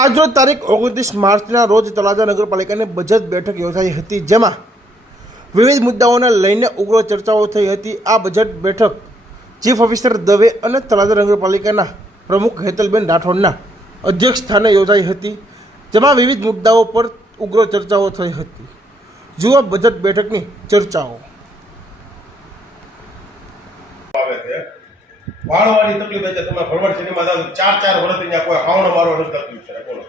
આજરોજ તારીખ 29 માર્ચના રોજ તળાજા નગરપાલિકાની બજેટ બેઠક યોજાઈ હતી, જેમાં વિવિધ મુદ્દાઓને લઈને ઉગ્ર ચર્ચાઓ થઈ હતી। આ બજેટ બેઠક ચીફ ઓફિસર દવે અને તળાજા નગરપાલિકાના પ્રમુખ હેતલબેન રાઠોડના અધ્યક્ષ સ્થાને યોજાઈ હતી, જેમાં વિવિધ મુદ્દાઓ પર ઉગ્ર ચર્ચાઓ થઈ હતી। જુઓ બજેટ બેઠકની ચર્ચાઓ। વાળવાની તકલીફ છે, તમે ભરવડ સિટીમાં જાવ 4 વર્ષથી ત્યાં કોઈ હાવણો મારવાનો તકલીફ છે, બોલો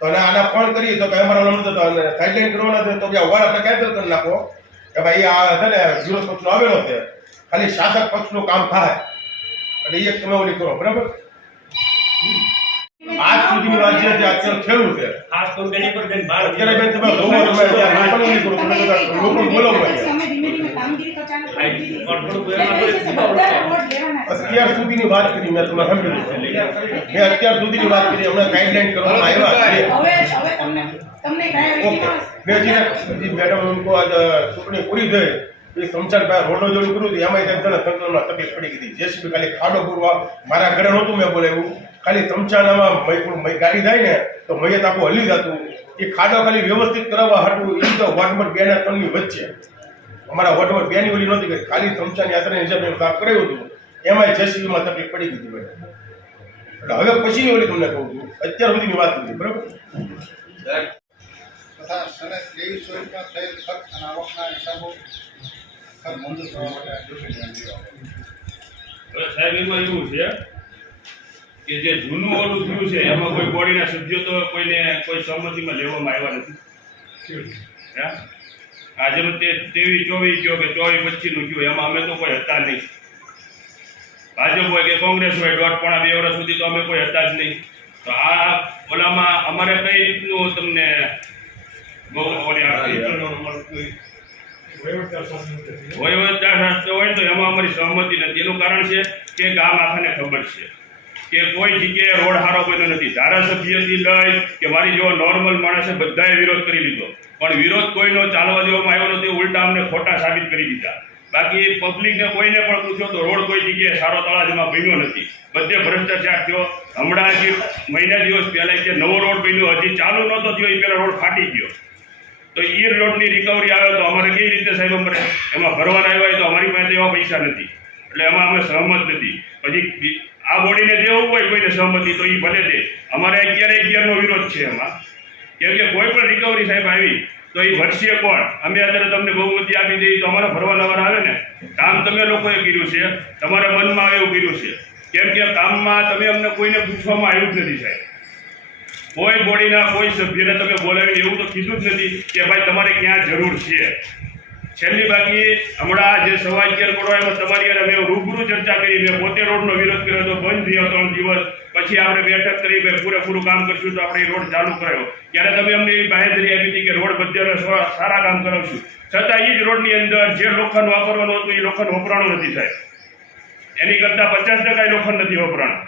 તો આના ફોન કરીએ તો કે અમારા નંબર તો ગાઈડલાઈન કરવાના છે તો વાળ આપણે કેન્સલ કરી નાખો કે ભાઈ આ છે ને વિરોધ પક્ષનો આવેલો છે, ખાલી શાસક પક્ષનું કામ થાય એટલે એક તમે ઓલી કરો, બરાબર। આજ સુધીની વાત છે, અત્યારે ખેડૂત છે ખાસ કંપની પર બેન બાર અત્યારે બેન તમે લોકો બોલો અત્યાર સુધીની વાત કરી મેં તમે સમજ્યું મેં અત્યાર સુધીની વાત કરી હમણાં ગાઈડલાઈન કરવામાં આવ્યા છે મેડમ ઉनको આજ ચૂંટણી પૂરી થઈ એ સમસાર ભાઈ રોડો જોડું કર્યું હતું એમાં એકદમ સંકલનમાં તકલીફ પડી ગઈ હતી। જેસીબી ખાલી ખાડો પૂરવા મારા ઘરે નહોતું મેં બોલાવ્યું, ખાલી સમસાણામાં ગાડી થાય ને તો મયત આખું હલી જતું, એ ખાડો ખાલી વ્યવસ્થિત કરાવવા હતું એ તો વોર્ડ નંબર 2 ના 3 ની વચ્ચે અમારા વોર્ડ નંબર 2 ની ઓલી નહોતી કરી, ખાલી સમસાણ યાત્રાની હિસાબે કામ કરાવ્યું હતું, એમાં જેસીબીમાં તકલીફ પડી ગઈ હતી મેડમ। એટલે હવે પછીની ઓલી તમને કહું છું, અત્યાર સુધીની વાત નથી, બરાબર। તથા સને 23 વર્ષમાં થયેલ ખર્ચ અને આવકના હિસાબો મંજૂર કરવા માટે સાહેબ એમાં એવું છે કે જે જૂનું ઓલું થયું છે એમાં કોઈ બોડીના સભ્યો તો કોઈને કોઈ સહમતિમાં લેવામાં આવ્યા નથી। આજે 23-24 કયો કે 24-25 કયો એમાં અમે તો કોઈ હતા નહીં, ભાજપ હોય કે કોંગ્રેસ હોય 1.5-2 વર્ષ સુધી તો અમે કોઈ હતા જ નહીં। તો આ ઓલામાં અમારે કઈ રીતનું તમને વહીવટદાર શાસ્ત્ર હોય તો એમાં અમારી સહમતિ નથી। એનું કારણ છે કે ગામ આખાને ખબર છે કે કોઈ જગ્યાએ રોડ સારો બન્યો નથી। ધારાસભ્યથી લઈ કે મારી જેવો નોર્મલ માણસે બધાએ વિરોધ કરી લીધો, પણ વિરોધ કોઈનો ચાલવા દેવામાં આવ્યો નથી, ઉલટા અમને ખોટા સાબિત કરી દીધા। બાકી પબ્લિકને કોઈને પણ પૂછો તો રોડ કોઈ જગ્યાએ સારો તળાજામાં બન્યો નથી, બધે ભ્રષ્ટાચાર થયો। હમણાં જે મહિના દિવસ પહેલાં જે નવો રોડ બન્યો હજી ચાલુ નહોતો થયો એ પહેલાં રોડ ફાટી ગયો, તો એ રોડની રિકવરી આવે તો અમારે કઈ રીતે સાહેબ અમારે એમાં ભરવાના આવ્યા હોય તો અમારી પાસે એવા પૈસા નથી, એટલે એમાં અમે સહમત નથી। પછી આ બોડીને દેવું હોય કોઈને સહમતિ તો એ ભલે દે, અમારે 11-11 નો વિરોધ છે એમાં, કેમ કે કોઈ પણ રિકવરી સાહેબ આવી તો એ ભરશે કોણ? અમે અત્યારે તમને બહુમતી આપી દઈએ તો અમારા ભરવાના વાર આવે ને, કામ તમે લોકોએ કર્યું છે, તમારા મનમાં આવે એવું કર્યું છે, કેમ કે કામમાં તમે અમને કોઈને પૂછવામાં આવ્યું જ નથી સાહેબ, કોઈ બોડીના કોઈ સભ્યને તમે બોલાવીને એવું તો કીધું જ નથી કે ભાઈ તમારે ક્યાં જરૂર છે। છેલ્લી બાકી હમણાં જે 11.5 કરોડ એમાં તમારી યાર અમે રૂબરૂ ચર્ચા કરી, મેં પોતે રોડનો વિરોધ કર્યો તો બંધ થયો 3 દિવસ, પછી આપણે બેઠક કરી પૂરેપૂરું કામ કરશું તો આપણે રોડ ચાલુ કરાયો, ત્યારે તમે અમને એવી બાહેધરી આપી હતી કે રોડ બધાને સારા કામ કરાવશું, છતાં એ જ રોડની અંદર જે લોખંડ વાપરવાનું હતું એ લોખંડ વપરાણું નથી સાહેબ, એની કરતાં 50% લોખંડ નથી વપરાણું।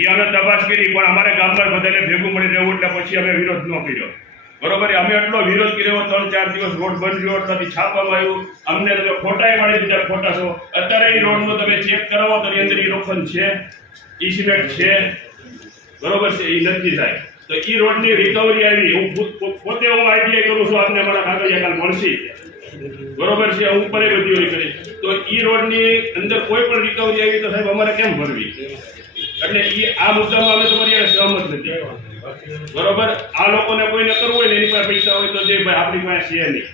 એ અમે તપાસ કરી પણ અમારે ગામમાં બધાને ભેગું મળી રહેવું એટલે પછી અમે વિરોધ ન કર્યો, બરોબર। અમે એટલો વિરોધ કર્યો 3-4 દિવસ રોડ બંધ રહ્યો, ત્યાંથી છાપવામાં આવ્યું, અમને તમે ખોટાએ પાડી દીધા, ખોટા છો। અત્યારે એ રોડનો તમે ચેક કરાવો તો એની અંદર એ લોખંડ છે, ઈ સિમેન્ટ છે, બરોબર છે, એ નથી સાહેબ। તો એ રોડની રિકવરી આવી, હું પોતે આઈટીઆઈ કરું છું, આપને મારા કાગળિયા કાલ મળશે, બરોબર છે, હું ઉપર બધી ઓલી કરી, તો એ રોડની અંદર કોઈ પણ રિકવરી આવી તો સાહેબ અમારે કેમ ભરવી? એટલે એ આ મુદ્દામાં અમે તમારી સહમત નથી, બરોબર। આ લોકોને કોઈને કરવું હોય ને એની પાસે પૈસા હોય તો જે ભાઈ આપણી પાસે છે નહીં,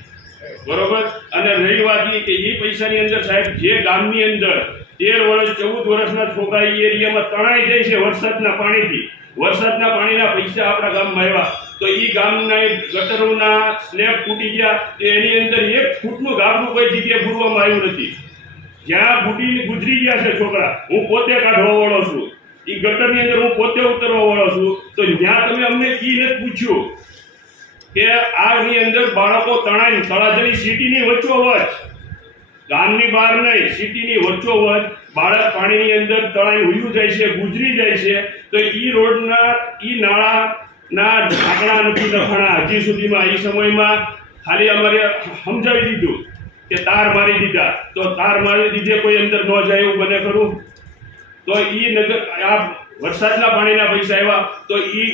બરોબર। અને રહી વાત એ કે એ પૈસાની અંદર સાહેબ જે ગામની અંદર 13 વર્ષ 14 વર્ષના છોકરા એ એરિયામાં તણાઈ જાય છે વરસાદના પાણીથી, વરસાદના પાણીના પૈસા આપણા ગામમાં આવ્યા તો એ ગામના ગટરોના સ્લેબ તૂટી ગયા, એની અંદર 1 ફૂટનું ગામનું કોઈ જગ્યાએ પૂરવામાં આવ્યું નથી, જ્યાં ગુજરી ગયા છે છોકરા, હું પોતે કાઢવા વાળો છું, એ ગટરની અંદર હું પોતે ઉતરવા વાળો છું, તો જ્યાં તમે અમને એ નથી પૂછ્યું કે આની અંદર બાળકો તણાઈ તળાજાની સિટીની વચ્ચોવચ, ગામની બહાર નહીં, સિટીની વચ્ચોવચ બાળક પાણીની અંદર તણાઈ હુયું જાય છે, ગુજરી જાય છે, તો એ રોડના એ નાળાના ઢાંકણા નથી નખાણા હજી સુધીમાં। એ સમયમાં ખાલી અમારે સમજાવી દીધું કે તાર મારી દીધા, તો તાર મારી દીધે કોઈ અંદર ન જાય એવું બને ખરું? તો એ નગર આ વરસાદના પાણીના પૈસા આવ્યા તો એ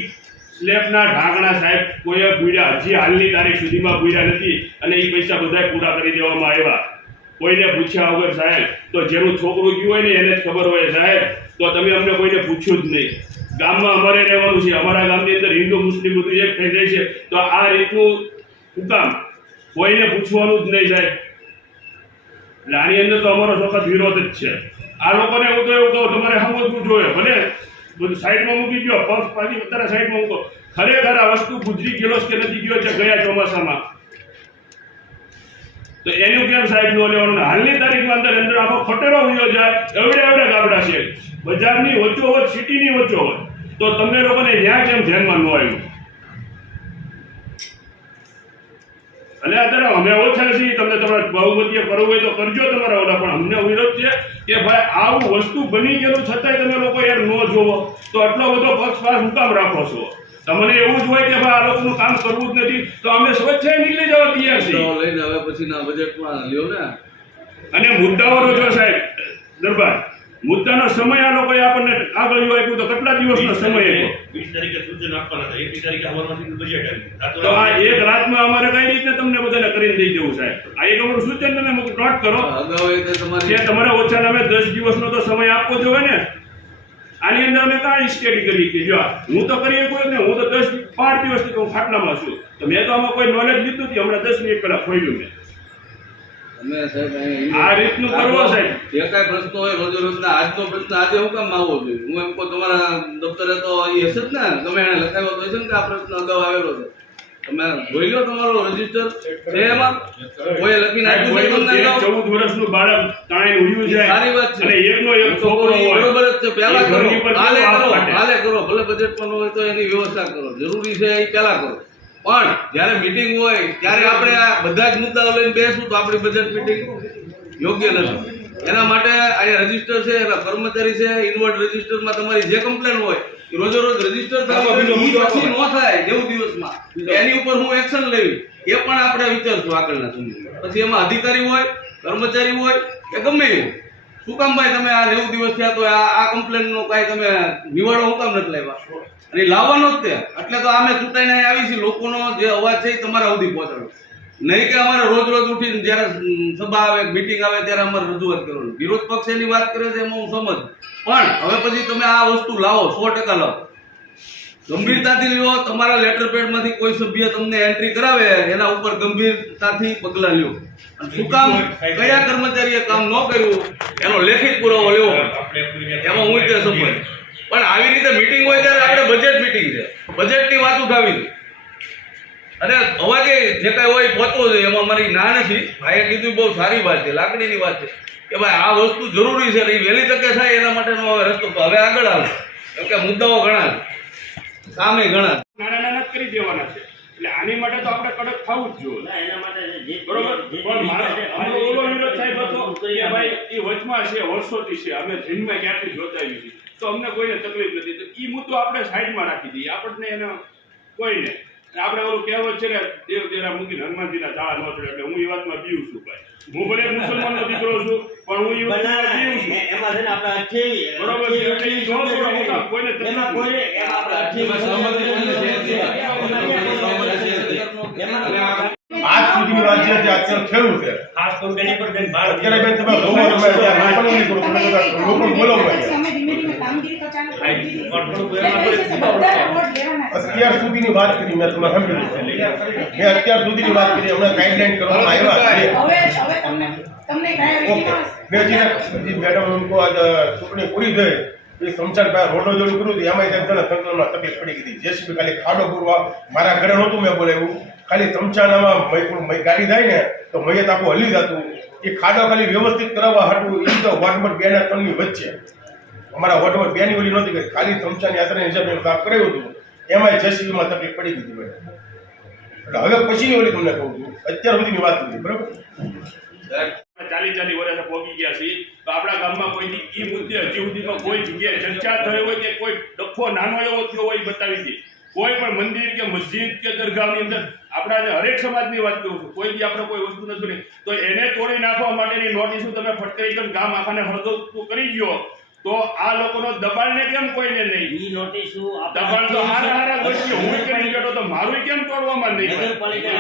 સ્લેબના ઢાંકણા સાહેબ કોઈએ પૂર્યા હજી હાલની તારીખ સુધીમાં પૂર્યા નથી અને એ પૈસા બધા પૂરા કરી દેવામાં આવ્યા. કોઈને પૂછ્યા વગર સાહેબ. તો જેનું છોકરું ગયું હોય ને એને જ ખબર હોય સાહેબ. તો તમે અમને કોઈને પૂછ્યું જ નહીં. ગામમાં અમારે રહેવાનું છે, અમારા ગામની અંદર હિન્દુ મુસ્લિમ બધું એક થઈ જાય છે. તો આ રીતનું શું કામ કોઈને પૂછવાનું જ નહીં સાહેબ. એટલે આની અંદર તો અમારો સખત વિરોધ જ છે. આ લોકોને હું તો એવું કહું તમારે સમજવું જોઈએ. ભલે બધું સાઈડમાં મૂકી ગયો, પક્ષ પાછી અત્યારે સાઈડમાં મૂકો. ખરેખર આ વસ્તુ ગુજરી ગયેલો કે નથી ગયો છે ગયા ચોમાસામાં, તો એનું કેમ સાહેબ નો લેવાનું? હાલની તારીખમાં અંદર આખો ખટેરો વયો જાય એવડે ગાબડા છે બજારની વચ્ચોવચ, સિટીની વચ્ચોવચ. તો તમને લોકોને ત્યાં કેમ ધ્યાનમાં ન આવ્યું? એટલે અત્યારે અમે ઓછા છીએ, તમને તમારે બહુમતીય કરવું હોય તો કરજો તમારા ઓલા, પણ અમને વિરોધ છે કે ભાઈ આવું વસ્તુ બની ગયેલું છતાંય તમે લોકો યાર ન જોવો તો આટલો બધો પક્ષપાત હું કામ રાખો છો? તમને એવું જ હોય કે ભાઈ આ લોકોનું કામ કરવું જ નથી તો અમે સ્વચ્છાએ નીકળી જવા તૈયાર છીએ. લઈને હવે પછીના બજેટમાં લ્યો ને. અને મુદ્દાઓ જો સાહેબ દરબાર મુદ્દાનો સમય આ લોકોએ આપણને આગળ આપ્યું તો કેટલા દિવસનો સમય આપ્યો? 20 તારીખે સૂચન આપવાના હતા, 21 તારીખે અમારામાંથી બજેટ આવ્યું. તો આ એક રાતમાં અમારે કઈ રીતે તમને બધાને કરીને દઈ દેવું સાહેબ? આ એક અમારું સૂચન તમે નોટ કરો અગાઉ એ તો તમારી કે તમારે ઓછા નામે 10 દિવસનો તો સમય આપવો જોઈએ ને. આની અંદર અમે કાંઈ સ્ટડી કરી કે જો હું તો કરી શકું ને, હું તો 10-12 દિવસથી હું ખાટલામાં છું, તો મેં તો આમાં કોઈ નોલેજ લીધું નથી. હમણાં 10 મિનિટ પહેલા ખોલ્યું મેં. અમે સાહેબ અહીં આ રીતનું કરવો સાહેબ. જે કાંઈ પ્રશ્નો હોય રોજના આજનો પ્રશ્ન આજે હું કામ આવવો જોઈએ? હું એમ કહું તમારા દફતરે તો એ હશે જ ને, તમે એને લખાવ્યો તો હશે ને કે આ પ્રશ્ન અગાઉ આવેલો છે. તમે જોઈ લો તમારો રજીસ્ટર છે, એમાં કોઈ લખીને આપ્યું છે તમને અગાઉ? 14 વર્ષનું બાળક તાણે ઉડ્યું જાય સારી વાત છે. અને એકનો એક છોકરો હોય. બરોબર જ છે. પહેલા એ કરો, ઘરની પર હાલે કેવું કરો, આપવાટે? હાલે કરો. ભલે બજેટ પણ હોય તો એની વ્યવસ્થા કરો, જરૂરી છે એ પહેલા કરો. પણ જ્યારે મીટિંગ હોય ત્યારે આપણે આ બધા જ મુદ્દાઓ લઈને બેસું તો આપણી બજેટ મીટિંગ યોગ્ય નથી. એના માટે અહીંયા રજીસ્ટર છે, એના કર્મચારી છે, ઇનવર્ડ રજીસ્ટરમાં તમારી જે કમ્પ્લેન હોય એ રોજ રજીસ્ટર પછી ન થાય 90 દિવસમાં તો એની ઉપર હું એક્શન લેવી એ પણ આપણે વિચારશું આગળના સમયમાં. પછી એમાં અધિકારી હોય, કર્મચારી હોય કે ગમે એવું, શું કામ ભાઈ તમે આ 90 દિવસ થયા તો આ કમ્પ્લેનનો કાંઈ તમે નિવાડો હું કામ નથી લાવ્યા? અને લાવવાનો જ તે. એટલે તો અમે ચૂંટાઈને આવી છીએ, લોકોનો જે અવાજ છે એ તમારા સુધી પહોંચાડો. નહીં કે અમારે રોજ ઉઠીને જ્યારે સભા આવે, મીટિંગ આવે ત્યારે અમારે રજૂઆત કરવાની. વિરોધ પક્ષ એની વાત કરે છે એમાં હું સમજ, પણ હવે પછી તમે આ વસ્તુ લાવો, 100% લાવો, ગંભીરતાથી લ્યો. તમારા લેટર પેડમાંથી કોઈ સભ્ય તમને એન્ટ્રી કરાવે એના ઉપર ગંભીરતાથી પગલાં લ્યો. અને શું કામ, કયા કર્મચારીએ કામ ન કર્યું એનો લેખિત પુરાવો લેવો, એમાં હું તે સમજ. પણ આવી રીતે મીટિંગ હોય ત્યારે આપણે બજેટ મીટિંગ છે, બજેટની વાત ઉઠાવી અને અવાજે જે કાંઈ હોય પહોંચવો જોઈએ, એમાં મારી ના નથી. ભાઈએ કીધું બહુ સારી વાત છે, લાગણીની વાત છે કે ભાઈ આ વસ્તુ જરૂરી છે, એ વહેલી તકે થાય એના માટેનો હવે રસ્તો. હવે આગળ આવે કેમ કે મુદ્દાઓ ઘણા છે, કામે ઘણા છે. નાના કરી દેવાના છે. એટલે આની માટે તો આપણે કડક થવું જ જોઈએ. એના માટે બરોબર. પણ મારો ઓલો વિરોધ સાહેબ હતો કે ભાઈ એ વચમાં છે, વર્ષોથી છે, અમે જન્મ્યા ક્યાંથી જોતા આવીએ છીએ, તો અમને કોઈને તકલીફ નથી. તો એ મુદ્દો આપણે સાઈડમાં રાખી દઈએ, આપણને એને કોઈને આપણે ઓલું કહેવત છે ને, દેવ દેરા મૂકીને હનુમાનજીના ચાળા ન ચડે. એટલે હું એ વાતમાં બીવું છું ભાઈ. હું ભલે મુસલમાનનો દીકરો છું પણ હું એ વાતમાં બીવું છું. એમાં છે ને આપણે 28 બરોબર છે. એટલે ઈ જો થોડો મોટા કોઈને તકલીફ એમાં કોઈ એમાં આપણે 28 આજ સુધીની વાત જે અત્યારે થયું છે, ખાસ કંપની પર બેન બહાર અત્યારે બેન તમે જોવો, તમે અત્યારે લોકોને નહીં કરો, તમે બધા લોકો બોલાવો અહીંયા. અમે ધીમે ધીમે કામગીરી તો ચાલુ કરી દીધી છે. પણ બધા વોટ લેવાના છે. અત્યાર સુધીની વાત કરી મેં, તમે સમજી મેં અત્યાર સુધીની વાત કરી, હમણાં ગાઈડલાઈન કરવામાં આવ્યા છે. હવે તમને કયા મેં હજી મેડમ એમ કહો, આજ ચૂંટણી પૂરી થઈ એ સમસાર પાસે રોડો જોડું કર્યું હતું, એમાં એક જણા સંકલનમાં તકલીફ પડી ગઈ હતી. જેસીબી ખાલી ખાડો પૂરવા મારા ઘરે નહોતું મેં બોલાવ્યું, ખાલી ચમચાનામાં ગાડી થાય ને તો મયત આખું હલી જતું. એ ખાડો ખાલી વ્યવસ્થિત કરાવવા હતું. એ તો વોર્ડ નંબર 2 અને 3 ની વચ્ચે, અમારા વોર્ડ નંબર 2 ની ઓલી નહોતી કરી, ખાલી ચમચાની યાત્રાની હિસાબે કામ કરાવ્યું હતું. એમાં જેસીબીમાં તકલીફ પડી ગઈ હતી. એટલે હવે પછીની ઓલી તમને કહું છું, અત્યાર સુધીની વાત નથી, બરાબર. 40 વર્ષે પહોંચી ગયા છીએ તો આપણા ગામમાં કોઈ ઈ મુદ્દે હજી સુધીમાં કોઈ જગ્યાએ ચર્ચા થઈ હોય કે કોઈ ડખો નાનો એવો થયો હોય બતાવી દે. કોઈ પણ મંદિર કે મસ્જિદ કે દરગાહની અંદર આપણા હરેક સમાજની વાત કરું છું, કોઈ દી આપણે કોઈ વસ્તુ નથી તો એને તોડી નાખવા માટેની નોટિસો તમે ફટકારી કરીને ગામ આખાને હળદો કરી ગયો તો આ લોકોનો દબાણને કેમ કોઈને નહીં? ઈ નોટિસો દબાણ તો હારા હારા ગોઠવી હું કેમ બેઠો તો મારું કેમ તોડવામાં નહીં? નગરપાલિકા